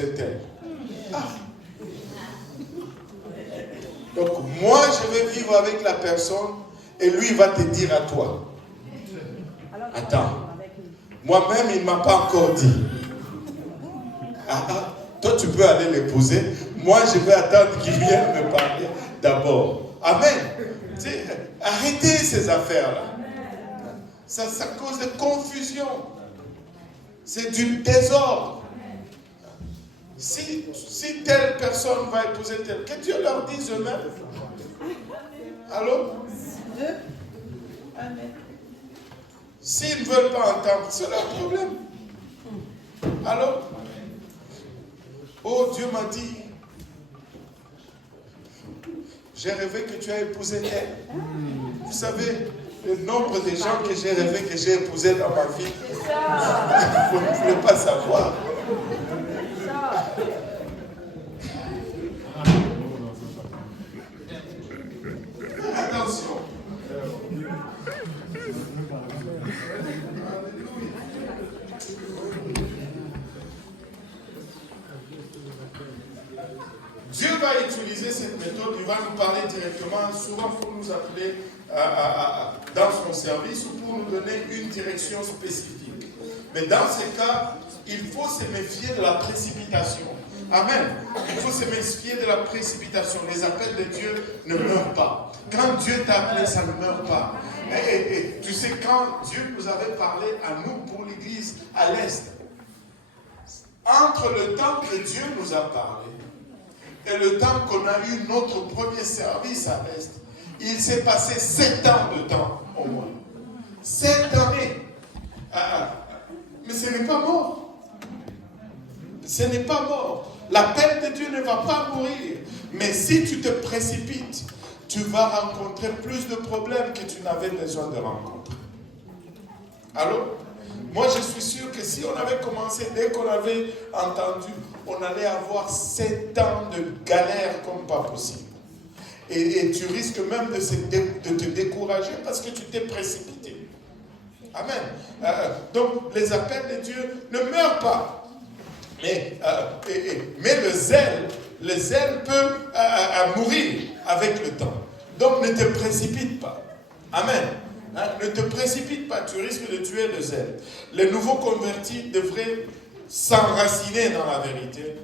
épouser tel. Ah. Donc, moi, je vais vivre avec la personne et lui, il va te dire à toi. Attends, moi-même, il ne m'a pas encore dit. Toi, tu peux aller l'épouser. Moi, je vais attendre qu'il vienne me parler d'abord. Amen. Arrêtez ces affaires-là. Ça cause de confusion. C'est du désordre. Si telle personne va épouser telle, que Dieu leur dise eux-mêmes. Allô? Amen. S'ils ne veulent pas entendre, c'est leur problème. Allô? Oh, Dieu m'a dit, j'ai rêvé que tu as épousé elle. Vous savez, le nombre de gens que j'ai rêvé que j'ai épousé dans ma vie, vous ne voulez pas savoir. Attention. Dieu va utiliser cette méthode, il va nous parler directement. Souvent, il faut nous appeler dans son service ou pour nous donner une direction spécifique. Mais dans ces cas, il faut se méfier de la précipitation. Amen. Il faut se méfier de la précipitation. Les appels de Dieu ne meurent pas. Quand Dieu t'a appelé, ça ne meurt pas. Et tu sais, quand Dieu nous avait parlé à nous pour l'église à l'Est, entre le temps que Dieu nous a parlé et le temps qu'on a eu notre premier service à l'Est, il s'est passé 7 ans de temps au moins. 7 années. Mais ce n'est pas mort. Ce n'est pas mort. L'appel de Dieu ne va pas mourir. Mais si tu te précipites, tu vas rencontrer plus de problèmes que tu n'avais besoin de rencontrer. Allô? Moi, je suis sûr que si on avait commencé, dès qu'on avait entendu, on allait avoir 7 ans de galère comme pas possible. Et tu risques même de te décourager parce que tu t'es précipité. Amen. Donc, les appels de Dieu ne meurent pas. Mais le zèle peut mourir avec le temps. Donc, ne te précipite pas. Amen. Ne te précipite pas, tu risques de tuer le zèle. Les nouveaux convertis devraient s'enraciner dans la vérité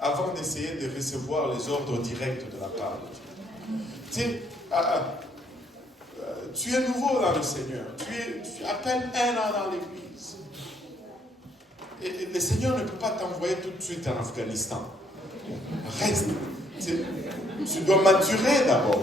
avant d'essayer de recevoir les ordres directs de la part de Dieu. Tu sais, tu es nouveau dans le Seigneur. Tu es à peine 1 an dans l'église. Et le Seigneur ne peut pas t'envoyer tout de suite en Afghanistan. Reste. Tu dois maturer d'abord.